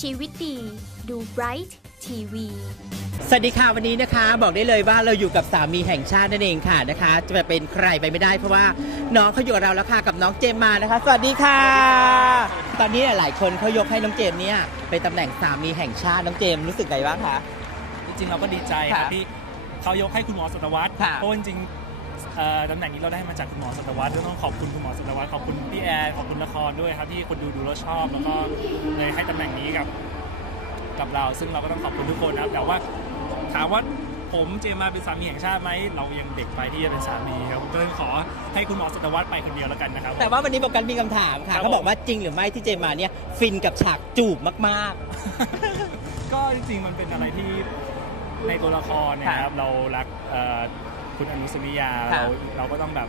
ชีวิตดี ดู Bright ทีวีสวัสดีค่ะวันนี้นะคะ บอกได้เลยว่าเราอยู่กับสามีแห่งชาตินั่นเองค่ะนะคะ จะเป็นใครไปไม่ได้เพราะว่าน้องเขาอยู่กับเราแล้วค่ะกับน้องเจมมานะคะ สวัสดีค่ะ ตอนนี้หลายคนเขายกให้น้องเจมเนี่ยเป็นตำแหน่งสามีแห่งชาติน้องเจมรู้สึกไงบ้างคะ จริงๆเราก็ดีใจครับค่ะที่เขายกให้คุณหมอสัตวรรษค่ะ เพราะว่าจริงๆเอ่อ ตำแหน่งนี้เราได้มาจากคุณหมอสัตวรรษก็ต้องขอบคุณคุณหมอสัตวรรษขอบคุณพี่แอนขอบคุณละครด้วยครับที่คนดูดูแล้วชอบแล้วก็เลยให้ตำแหน่งนี้กับกับเรา ซึ่งเราก็ต้องขอบคุณทุกคนนะครับแต่ว่าถามว่าผมเจมมาเป็นสามีแห่งชาติไหมเรายังเด็กไปที่จะเป็นสามีครับผมก็เลยขอให้คุณหมอสัตวรรษไปคนเดียวแล้วกันนะครับแต่ว่าวันนี้บอกกันมีคำถามค่ะครับเขาบอกว่าจริงหรือไม่ที่เจมมาเนี่ยฟินกับฉากจูบมากก็จริงๆมันเป็นอะไรที่ในตัวละครเนยนะครับเรารักเอ่อ คุณอนุสมิยาค่ะเราเราก็ต้องแบบ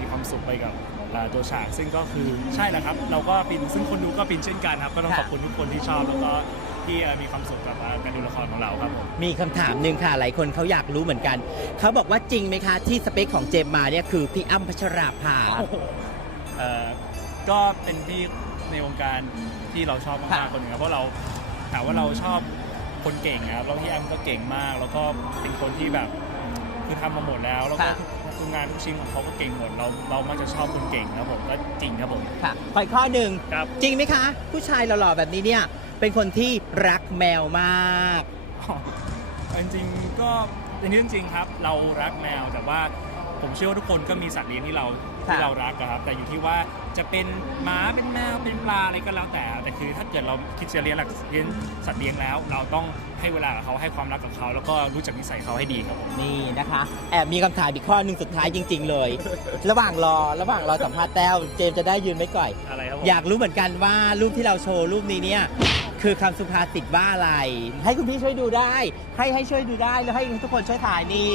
มีความสุขไปกับเอ่อตัวฉากซึ่งก็คือใช่แหละครับ เราก็ปินซึ่งคนดูก็ปินเช่นกันครับ ก็ต้องขอบคุณทุกคนที่ชอบแล้วก็ที่เอ่อมีความสุขกับเอ่อการดูละครของเราครับผมๆมีคำถามหนึ่งค่ะหลายคนเขาอยากรู้เหมือนกัน เขาบอกว่าจริงไหมคะที่สเปคของเจมมาเนี่ยคือพี่อ้ำพัชราภาเอ่อก็เป็นที่ในวงการที่เราชอบค่ะมากๆคนหนึ่งครับเพราะเราถามว่าเราชอบคนเก่งนะครับแล้วพี่แอมก็เก่งมาก แล้วก็เป็นคนที่แบบ คือทำมาหมดแล้ว แล้วก็ค่ะทุกทุกงานทุกชิ้นของเขาก็เก่งหมด เราเรามักจะชอบคนเก่งครับผมก็จริงครับผม ค่ะขออีกข้อหนึ่ง ครับ จริงไหมคะ ผู้ชายหล่อๆแบบนี้เนี่ย เป็นคนที่รักแมวมากจริงๆก็ในเรื่องจริงครับ เรารักแมวแต่ว่า ผมเชื่อว่าทุกคนก็มีสัตว์เลี้ยงที่เราค่ะที่เรารักอะครับ แต่อยู่ที่ว่าจะเป็นหมาเป็นแมวเป็นปลาอะไรก็แล้วแต่ แต่คือถ้าเกิดเราคิดจะเลี้ยงหลักเลี้ยงสัตว์เลี้ยงแล้ว เราต้องให้เวลากับเขาให้ความรักกับเขา แล้วก็รู้จักนิสัยเขาให้ดีครับผมนี่นะคะแอบมีคำถามอีกข้อหนึ่งสุดท้ายจริง ๆ เลย ระหว่างรอระหว่างรอสัมภาษณ์แต้วเจมส์จะได้ยืนไม่ก่อย อะไรครับผมอยากรู้เหมือนกันว่ารูปที่เราโชว์รูปนี้เนี่ยคือคำสุภาษิตว่าอะไร ให้คุณพี่ช่วยดูได้ ให้ให้ช่วยดูได้แล้วให้ทุกคนช่วยถ่ายนี่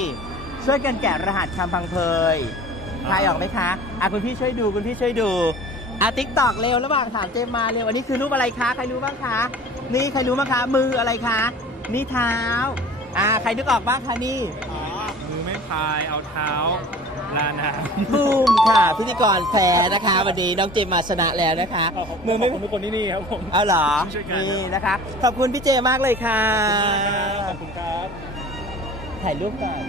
ช่วยกันแกะรหัสคำพังเพยทายออกไหมคะอะคุณพี่ช่วยดูคุณพี่ช่วยดูอะติ๊กตอกเร็วระหว่างถามเจมมาเร็วอันนี้คือรูปอะไรคะใครรู้บ้างคะนี่ใครรู้บ้างคะมืออะไรคะนี่เท้าอ่าใครนึกออกบ้างคะนี่อ๋อมือไม่พายเอาเท้าลานาบูมค่ะ พิธีกรแพ้นะคะวันนี้น้องเจมมาชนะแล้วนะคะมืมืออไม่ไม่ผมเป็นคนที่นี่ครับผมเอาเหรอช่วยกันนี่นะคะขอบคุณพี่เจมากเลยค่ะขอบคุณครับถ่ายรูปก่อน